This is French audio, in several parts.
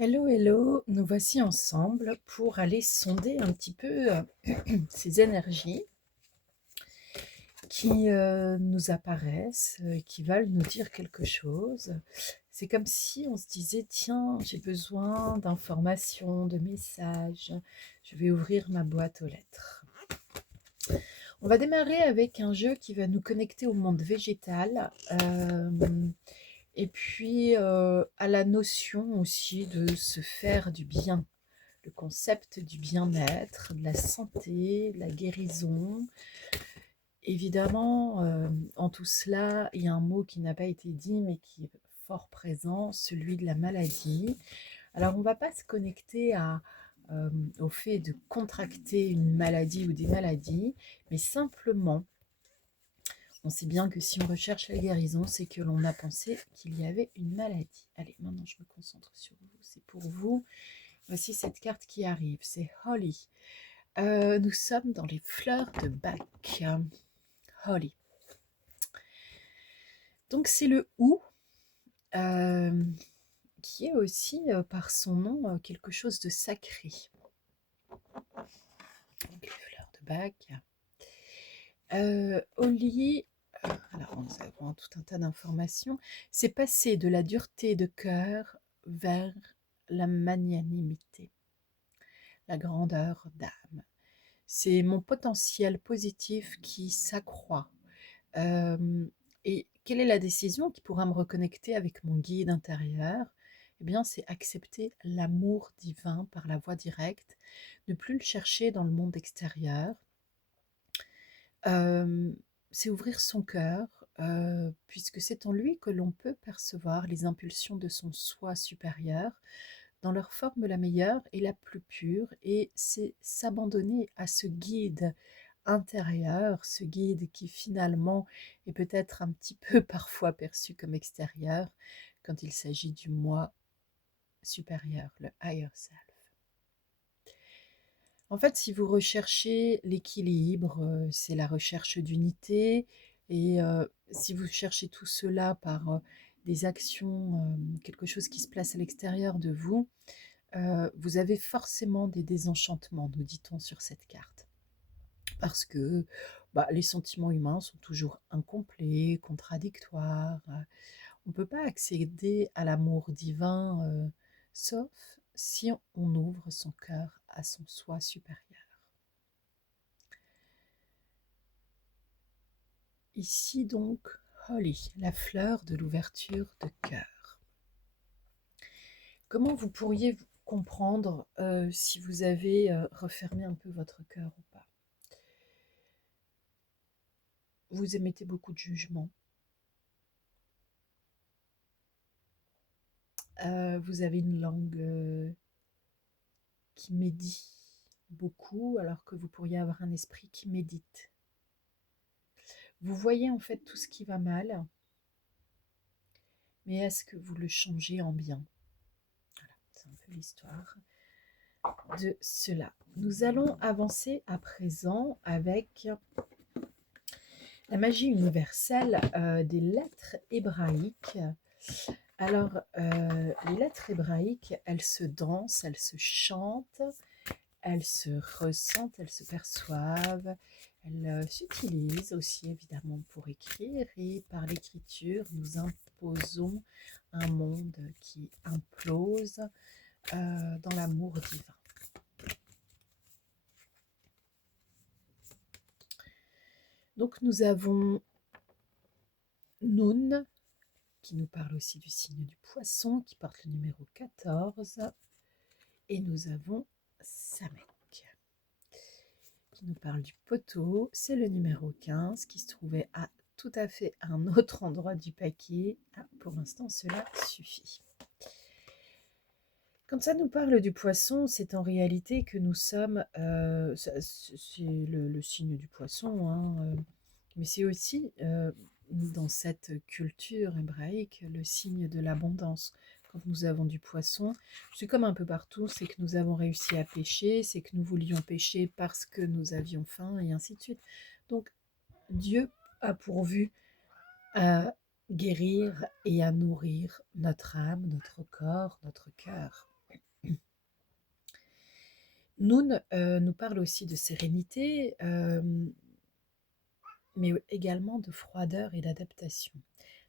Hello, hello, nous voici ensemble pour aller sonder un petit peu ces énergies qui nous apparaissent, qui veulent nous dire quelque chose. C'est comme si on se disait, tiens, j'ai besoin d'informations, de messages, je vais ouvrir ma boîte aux lettres. On va démarrer avec un jeu qui va nous connecter au monde végétal. Et puis à la notion aussi de se faire du bien, le concept du bien-être, de la santé, de la guérison. Évidemment, en tout cela, il y a un mot qui n'a pas été dit, mais qui est fort présent, celui de la maladie. Alors, on ne va pas se connecter au fait de contracter une maladie ou des maladies, mais simplement, on sait bien que si on recherche la guérison, c'est que l'on a pensé qu'il y avait une maladie. Allez, maintenant je me concentre sur vous, c'est pour vous. Voici cette carte qui arrive, c'est Holly. Nous sommes dans les fleurs de Bach. Holly. Donc c'est le ou, euh, qui est aussi par son nom quelque chose de sacré. Donc les fleurs de Bach. Holly, alors nous avons tout un tas d'informations. C'est passer de la dureté de cœur vers la magnanimité, la grandeur d'âme. C'est mon potentiel positif qui s'accroît. Et quelle est la décision qui pourra me reconnecter avec mon guide intérieur? Eh bien, c'est accepter l'amour divin par la voie directe, ne plus le chercher dans le monde extérieur. Euh, c'est ouvrir son cœur, puisque c'est en lui que l'on peut percevoir les impulsions de son soi supérieur dans leur forme la meilleure et la plus pure, et c'est s'abandonner à ce guide intérieur, ce guide qui finalement est peut-être un petit peu parfois perçu comme extérieur quand il s'agit du moi supérieur, le higher self. En fait, si vous recherchez l'équilibre, c'est la recherche d'unité, et si vous cherchez tout cela par des actions, quelque chose qui se place à l'extérieur de vous, vous avez forcément des désenchantements, nous dit-on sur cette carte. Parce que les sentiments humains sont toujours incomplets, contradictoires. On ne peut pas accéder à l'amour divin, sauf si on ouvre son cœur à son soi supérieur. Ici donc, Holly, la fleur de l'ouverture de cœur. Comment vous pourriez comprendre si vous avez refermé un peu votre cœur ou pas? Vous émettez beaucoup de jugements. Vous avez une langue qui médit beaucoup, alors que vous pourriez avoir un esprit qui médite. Vous voyez en fait tout ce qui va mal, mais est-ce que vous le changez en bien? Voilà, c'est un peu l'histoire de cela. Nous allons avancer à présent avec la magie universelle des lettres hébraïques. Alors, les lettres hébraïques, elles se dansent, elles se chantent, elles se ressentent, elles se perçoivent, elles s'utilisent aussi évidemment pour écrire, et par l'écriture, nous imposons un monde qui implose dans l'amour divin. Donc nous avons Noun, qui nous parle aussi du signe du poisson, qui porte le numéro 14, et nous avons Samek, qui nous parle du poteau, c'est le numéro 15, qui se trouvait à tout à fait un autre endroit du paquet. Pour l'instant, cela suffit. Quand ça nous parle du poisson, c'est en réalité que nous sommes, c'est le signe du poisson, hein, mais c'est aussi, dans cette culture hébraïque, le signe de l'abondance. Quand nous avons du poisson, c'est comme un peu partout, c'est que nous avons réussi à pêcher, c'est que nous voulions pêcher parce que nous avions faim, et ainsi de suite. Donc, Dieu a pourvu à guérir et à nourrir notre âme, notre corps, notre cœur. Noun nous parle aussi de sérénité, mais également de froideur et d'adaptation.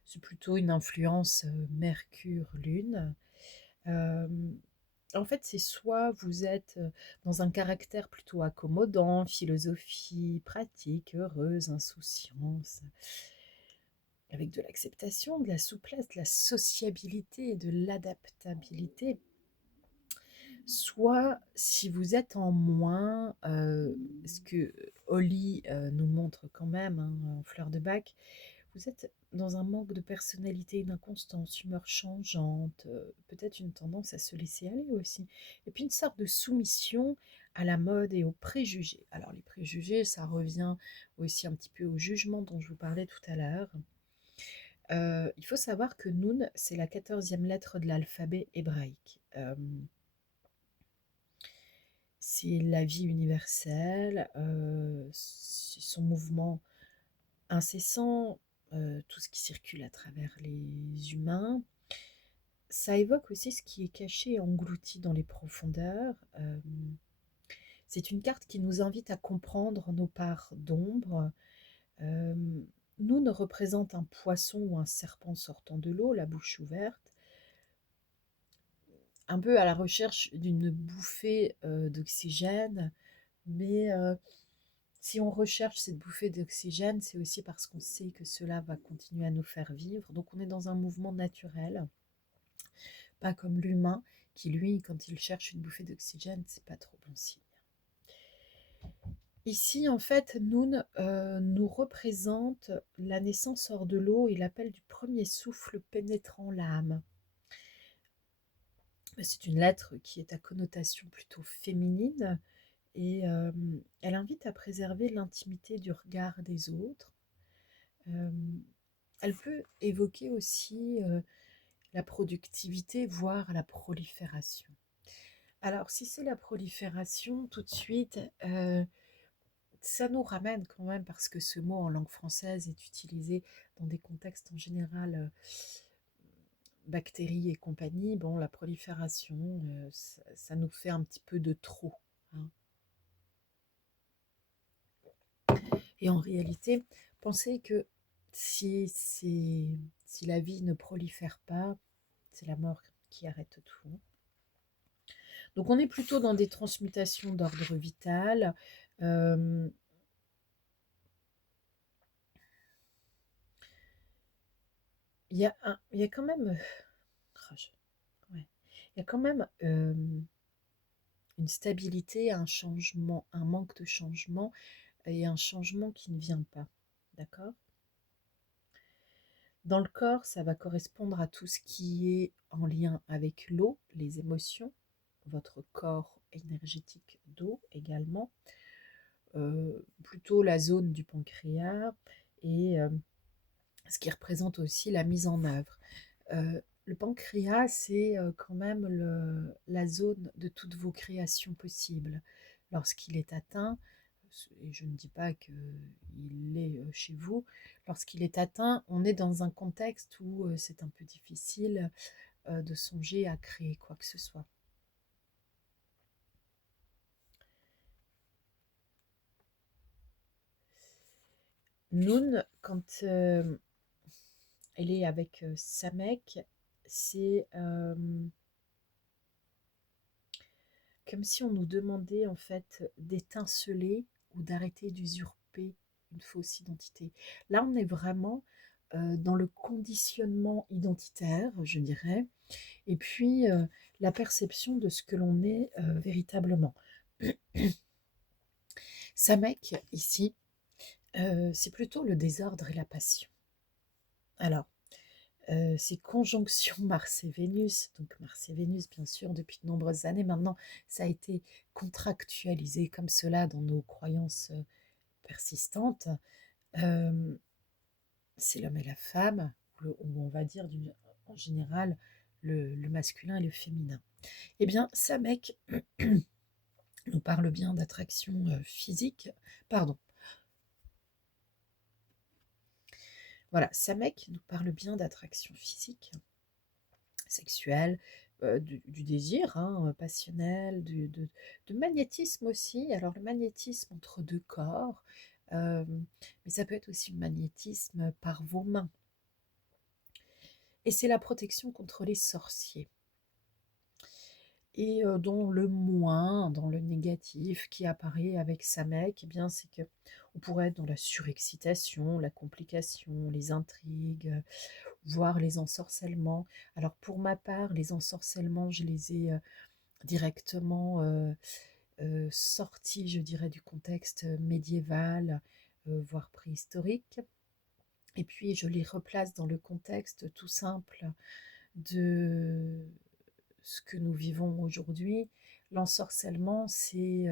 C'est plutôt une influence Mercure-Lune. En fait, c'est soit vous êtes dans un caractère plutôt accommodant, philosophie pratique, heureuse, insouciance, avec de l'acceptation, de la souplesse, de la sociabilité et de l'adaptabilité. Soit si vous êtes en moins, ce que Holly nous montre quand même hein, en fleur de bac, vous êtes dans un manque de personnalité, une inconstance, humeur changeante, peut-être une tendance à se laisser aller aussi. Et puis une sorte de soumission à la mode et aux préjugés. Alors les préjugés, ça revient aussi un petit peu au jugement dont je vous parlais tout à l'heure. Il faut savoir que Noun, c'est la 14e lettre de l'alphabet hébraïque. C'est la vie universelle, c'est son mouvement incessant, tout ce qui circule à travers les humains. Ça évoque aussi ce qui est caché et englouti dans les profondeurs. C'est une carte qui nous invite à comprendre nos parts d'ombre. Euh, Nous ne représente un poisson ou un serpent sortant de l'eau, la bouche ouverte, un peu à la recherche d'une bouffée d'oxygène, mais si on recherche cette bouffée d'oxygène, c'est aussi parce qu'on sait que cela va continuer à nous faire vivre. Donc on est dans un mouvement naturel, pas comme l'humain qui, lui, quand il cherche une bouffée d'oxygène, c'est pas trop bon signe. Ici, en fait, Noun nous représente la naissance hors de l'eau et l'appel du premier souffle pénétrant l'âme. C'est une lettre qui est à connotation plutôt féminine et elle invite à préserver l'intimité du regard des autres. Euh, Elle peut évoquer aussi la productivité, voire la prolifération. Alors, si c'est la prolifération, tout de suite, ça nous ramène quand même, parce que ce mot en langue française est utilisé dans des contextes en général bactéries et compagnie. Bon, la prolifération, ça nous fait un petit peu de trop. Hein. Et en réalité, pensez que si la vie ne prolifère pas, c'est la mort qui arrête tout. Donc on est plutôt dans des transmutations d'ordre vital. Euh, il y a quand même, ouais, il y a quand même une stabilité, un changement, un manque de changement et un changement qui ne vient pas. D'accord? Dans le corps, ça va correspondre à tout ce qui est en lien avec l'eau, les émotions, votre corps énergétique d'eau également, plutôt la zone du pancréas et ce qui représente aussi la mise en œuvre. Le pancréas, c'est quand même la zone de toutes vos créations possibles. Lorsqu'il est atteint, et je ne dis pas qu'il l'est chez vous, lorsqu'il est atteint, on est dans un contexte où c'est un peu difficile de songer à créer quoi que ce soit. Noun, quand elle est avec Samek, c'est comme si on nous demandait en fait d'étinceler ou d'arrêter d'usurper une fausse identité. Là, on est vraiment dans le conditionnement identitaire, je dirais, et puis la perception de ce que l'on est véritablement. Samek, ici, c'est plutôt le désordre et la passion. Alors, ces conjonctions Mars et Vénus, donc Mars et Vénus, bien sûr, depuis de nombreuses années maintenant, ça a été contractualisé comme cela dans nos croyances persistantes. Euh, c'est l'homme et la femme, ou on va dire en général le masculin et le féminin. Eh bien, Samek nous parle bien d'attraction physique, pardon, voilà, Samek nous parle bien d'attraction physique, sexuelle, du désir, hein, passionnel, de magnétisme aussi. Alors le magnétisme entre 2 corps, mais ça peut être aussi le magnétisme par vos mains et c'est la protection contre les sorciers. Et dans le moins, dans le négatif qui apparaît avec sa mec, eh bien, c'est que on pourrait être dans la surexcitation, la complication, les intrigues, voire les ensorcellements. Alors pour ma part, les ensorcellements, je les ai, directement, sortis, je dirais, du contexte, médiéval, voire préhistorique et puis je les replace dans le contexte tout simple de ce que nous vivons aujourd'hui. L'ensorcellement, c'est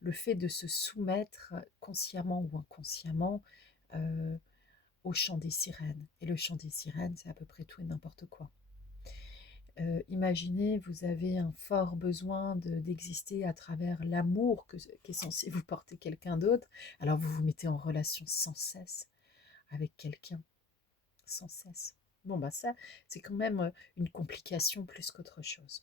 le fait de se soumettre consciemment ou inconsciemment euh, au chant des sirènes. Et le chant des sirènes, c'est à peu près tout et n'importe quoi. Imaginez, vous avez un fort besoin d'exister à travers l'amour qui est censé vous porter quelqu'un d'autre. Alors vous vous mettez en relation sans cesse avec quelqu'un, sans cesse. Bon, bah ça, c'est quand même une complication plus qu'autre chose.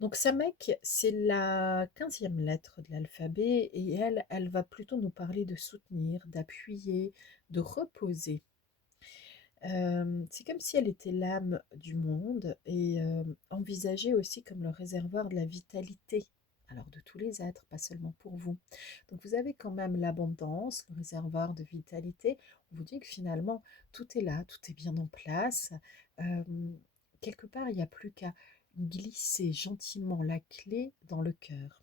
Donc Samek, c'est la 15e lettre de l'alphabet et elle va plutôt nous parler de soutenir, d'appuyer, de reposer. C'est comme si elle était l'âme du monde et envisagée aussi comme le réservoir de la vitalité. Alors de tous les êtres, pas seulement pour vous. Donc vous avez quand même l'abondance, le réservoir de vitalité. On vous dit que finalement tout est là, tout est bien en place. Euh, Quelque part, il n'y a plus qu'à glisser gentiment la clé dans le cœur.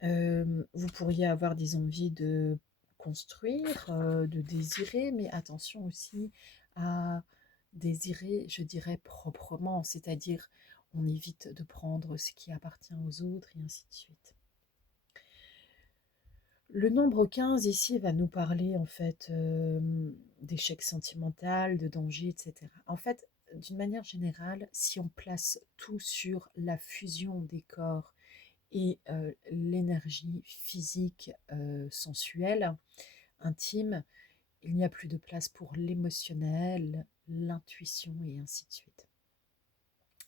Vous pourriez avoir des envies de construire, de désirer, mais attention aussi à désirer, je dirais, proprement, c'est-à-dire on évite de prendre ce qui appartient aux autres et ainsi de suite. Le nombre 15 ici va nous parler en fait d'échec sentimental, de danger, etc. En fait, d'une manière générale, si on place tout sur la fusion des corps et l'énergie physique sensuelle, intime, il n'y a plus de place pour l'émotionnel, l'intuition et ainsi de suite.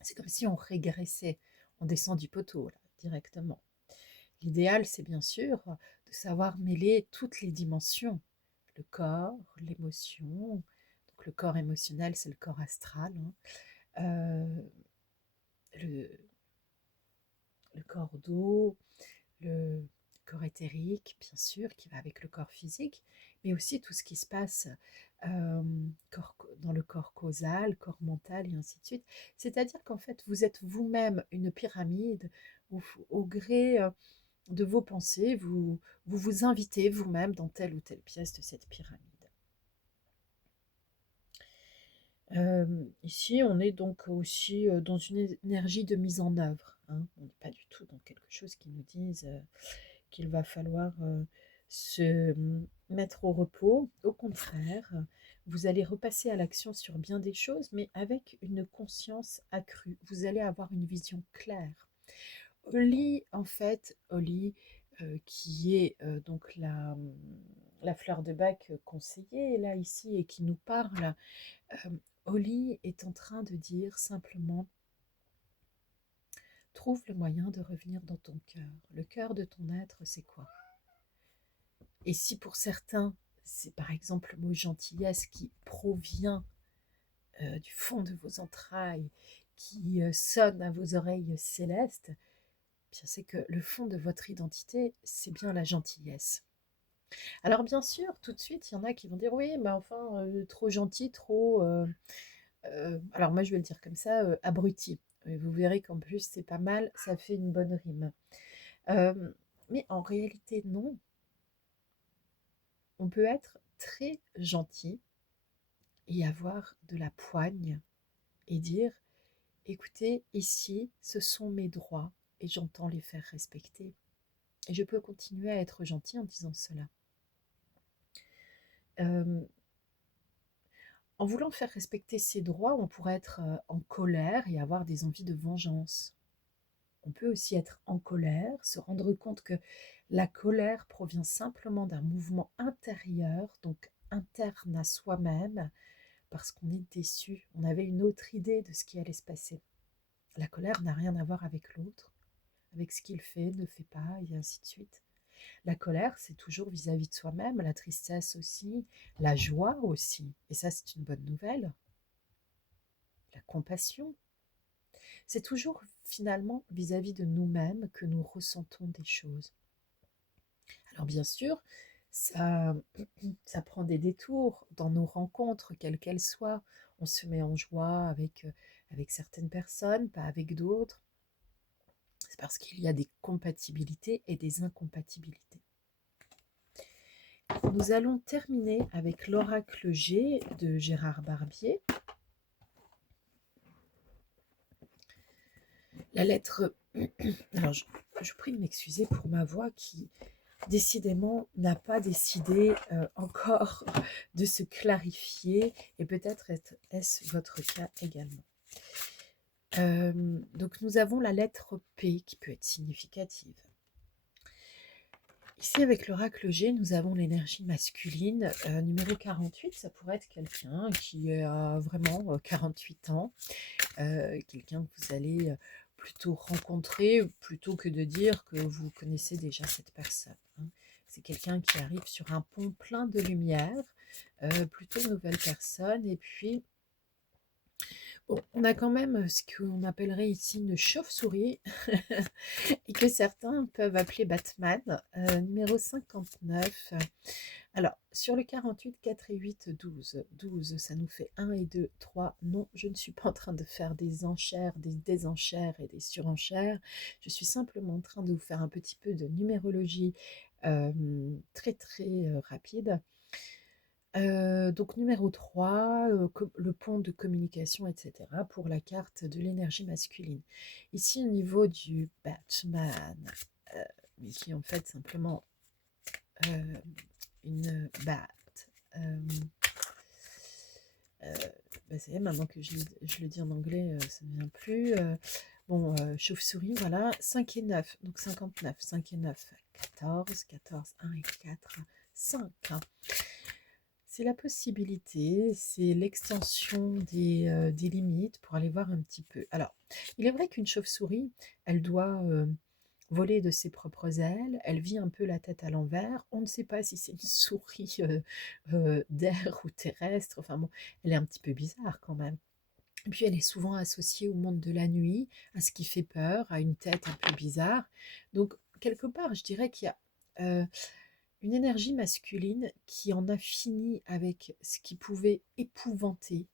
C'est comme si on régressait, on descend du poteau là, directement. L'idéal, c'est bien sûr de savoir mêler toutes les dimensions, le corps, l'émotion. Donc le corps émotionnel, c'est le corps astral, hein. Euh, le, le corps d'eau, le corps éthérique, bien sûr, qui va avec le corps physique, mais aussi tout ce qui se passe euh, dans le corps causal, corps mental et ainsi de suite. C'est-à-dire qu'en fait, vous êtes vous-même une pyramide où, au gré de vos pensées, vous invitez vous-même dans telle ou telle pièce de cette pyramide. Ici, on est donc aussi dans une énergie de mise en œuvre, hein. On n'est pas du tout dans quelque chose qui nous dise qu'il va falloir se mettre au repos. Au contraire, vous allez repasser à l'action sur bien des choses, mais avec une conscience accrue. Vous allez avoir une vision claire. Oli, en fait, Oli, qui est donc la fleur de bac conseillée là ici et qui nous parle, euh, Oli est en train de dire simplement trouve le moyen de revenir dans ton cœur. Le cœur de ton être, c'est quoi? Et si pour certains, c'est par exemple le mot gentillesse qui provient du fond de vos entrailles, qui sonne à vos oreilles célestes, bien c'est que le fond de votre identité, c'est bien la gentillesse. Alors bien sûr, tout de suite, il y en a qui vont dire oui, mais enfin, trop gentil, trop... alors moi, je vais le dire comme ça, abruti. Et vous verrez qu'en plus, c'est pas mal, ça fait une bonne rime. Euh, mais en réalité, non. On peut être très gentil et avoir de la poigne et dire, écoutez, ici, ce sont mes droits et j'entends les faire respecter. Et je peux continuer à être gentil en disant cela. Euh, En voulant faire respecter ses droits, on pourrait être en colère et avoir des envies de vengeance. On peut aussi être en colère, se rendre compte que la colère provient simplement d'un mouvement intérieur, donc interne à soi-même, parce qu'on est déçu. On avait une autre idée de ce qui allait se passer. La colère n'a rien à voir avec l'autre, avec ce qu'il fait, ne fait pas, et ainsi de suite. La colère, c'est toujours vis-à-vis de soi-même, la tristesse aussi, la joie aussi. Et ça, c'est une bonne nouvelle. La compassion, c'est toujours finalement vis-à-vis de nous-mêmes que nous ressentons des choses. Alors bien sûr, ça, ça prend des détours dans nos rencontres, quelles qu'elles soient. On se met en joie avec certaines personnes, pas avec d'autres. C'est parce qu'il y a des compatibilités et des incompatibilités. Nous allons terminer avec l'oracle G de Gérard Barbier. La lettre... Alors, je prie de m'excuser pour ma voix qui, décidément, n'a pas décidé encore de se clarifier, et peut-être est-ce votre cas également. Donc, nous avons la lettre P qui peut être significative. Ici, avec l'oracle G, nous avons l'énergie masculine. Numéro 48, ça pourrait être quelqu'un qui a vraiment 48 ans, quelqu'un que vous allez plutôt rencontrer, plutôt que de dire que vous connaissez déjà cette personne. Hein. C'est quelqu'un qui arrive sur un pont plein de lumière, plutôt nouvelle personne, et puis bon, on a quand même ce qu'on appellerait ici une chauve-souris, et que certains peuvent appeler Batman, numéro 59. Alors, sur le 48, 4 et 8, 12. 12, ça nous fait 1 et 2, 3. Non, je ne suis pas en train de faire des enchères, des désenchères et des surenchères. Je suis simplement en train de vous faire un petit peu de numérologie très rapide. Donc numéro 3, le pont de communication, etc. pour la carte de l'énergie masculine. Ici, au niveau du Batman, mais qui est en fait simplement une batte. Ça y est, maintenant que je le dis en anglais, ça ne vient plus. Bon, chauve-souris, voilà, 5 et 9, donc 59, 5 et 9, 14, 14, 1 et 4, 5. C'est la possibilité, c'est l'extension des limites pour aller voir un petit peu. Alors, il est vrai qu'une chauve-souris, elle doit voler de ses propres ailes, elle vit un peu la tête à l'envers. On ne sait pas si c'est une souris d'air ou terrestre, enfin bon, elle est un petit peu bizarre quand même. Et puis elle est souvent associée au monde de la nuit, à ce qui fait peur, à une tête un peu bizarre. Donc, quelque part, je dirais qu'il y a une énergie masculine qui en a fini avec ce qui pouvait épouvanter,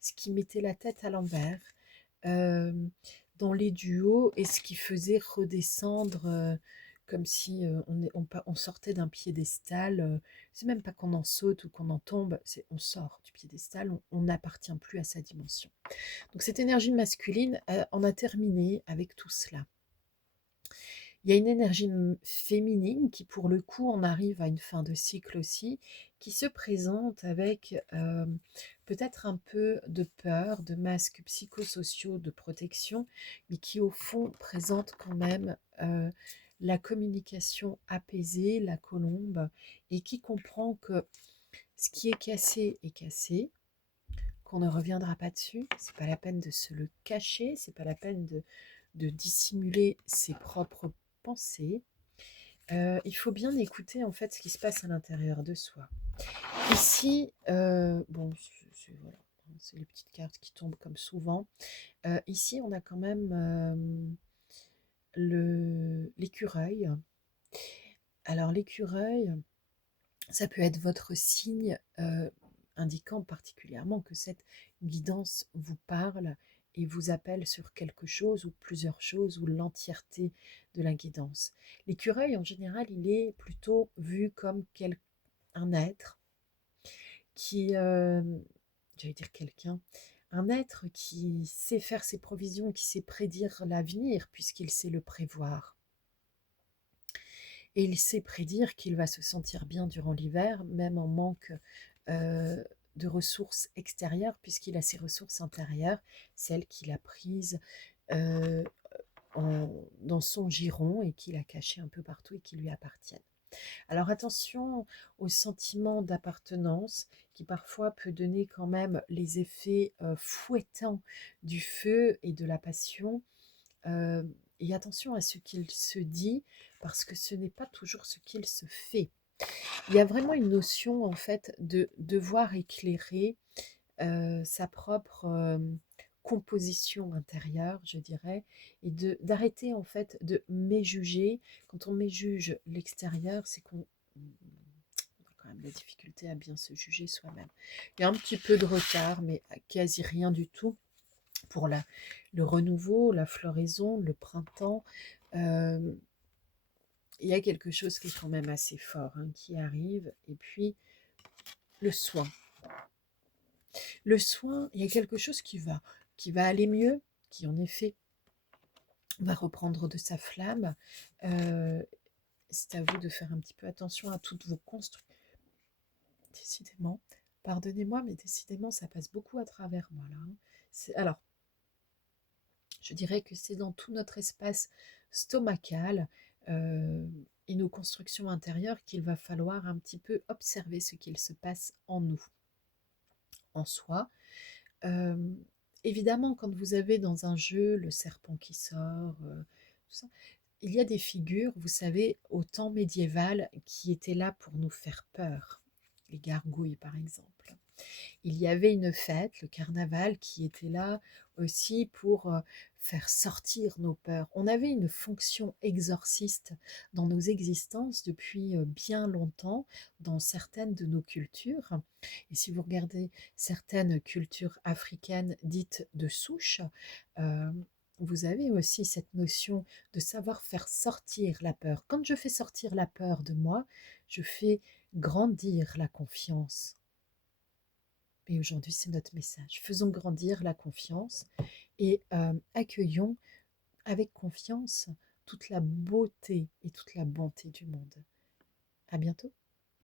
ce qui mettait la tête à l'envers euh, dans les duos et ce qui faisait redescendre comme si on sortait d'un piédestal. C'est même pas qu'on en saute ou qu'on en tombe, c'est on sort du piédestal, on n'appartient plus à sa dimension. Donc cette énergie masculine en a terminé avec tout cela. Il y a une énergie féminine qui, pour le coup, on arrive à une fin de cycle aussi, qui se présente avec peut-être un peu de peur, de masques psychosociaux, de protection, mais qui, au fond, présente quand même la communication apaisée, la colombe, et qui comprend que ce qui est cassé, qu'on ne reviendra pas dessus, c'est pas la peine de se le cacher, c'est pas la peine de dissimuler ses propres pensées. Il faut bien écouter en fait ce qui se passe à l'intérieur de soi. Ici, bon, voilà, c'est les petites cartes qui tombent comme souvent. Ici, on a quand même l'écureuil. Alors l'écureuil, ça peut être votre signe indiquant particulièrement que cette guidance vous parle et vous appelle sur quelque chose ou plusieurs choses ou l'entièreté de la guidance. L'écureuil, en général, il est plutôt vu comme un être qui, j'allais dire quelqu'un, un être qui sait faire ses provisions, qui sait prédire l'avenir puisqu'il sait le prévoir. Et il sait prédire qu'il va se sentir bien durant l'hiver, même en manque de ressources extérieures, puisqu'il a ses ressources intérieures, celles qu'il a prises dans son giron et qu'il a cachées un peu partout et qui lui appartiennent. Alors attention au sentiment d'appartenance qui parfois peut donner quand même les effets fouettants du feu et de la passion. Euh, et attention à ce qu'il se dit parce que ce n'est pas toujours ce qu'il se fait. Il y a vraiment une notion en fait de devoir éclairer sa propre composition intérieure, je dirais, et d'arrêter en fait de méjuger. Quand on méjuge l'extérieur, c'est qu'on a quand même la difficulté à bien se juger soi-même. Il y a un petit peu de retard, mais quasi rien du tout pour le renouveau, la floraison, le printemps. Euh, il y a quelque chose qui est quand même assez fort hein, qui arrive. Et puis, le soin. Le soin, il y a quelque chose qui va aller mieux, qui en effet va reprendre de sa flamme. Euh, c'est à vous de faire un petit peu attention à toutes vos constructions. Décidément, pardonnez-moi, mais décidément, ça passe beaucoup à travers moi là. Hein. Alors, je dirais que c'est dans tout notre espace stomacal euh, et nos constructions intérieures qu'il va falloir un petit peu observer ce qu'il se passe en nous, en soi. Euh, Évidemment, quand vous avez dans un jeu le serpent qui sort, tout ça, il y a des figures, vous savez, au temps médiéval, qui étaient là pour nous faire peur. Les gargouilles, par exemple. Il y avait une fête, le carnaval, qui était là aussi pour faire sortir nos peurs. On avait une fonction exorciste dans nos existences depuis bien longtemps, dans certaines de nos cultures. Et si vous regardez certaines cultures africaines dites de souche, euh, vous avez aussi cette notion de savoir faire sortir la peur. Quand je fais sortir la peur de moi, je fais grandir la confiance. Et aujourd'hui, c'est notre message. Faisons grandir la confiance et accueillons avec confiance toute la beauté et toute la bonté du monde. À bientôt.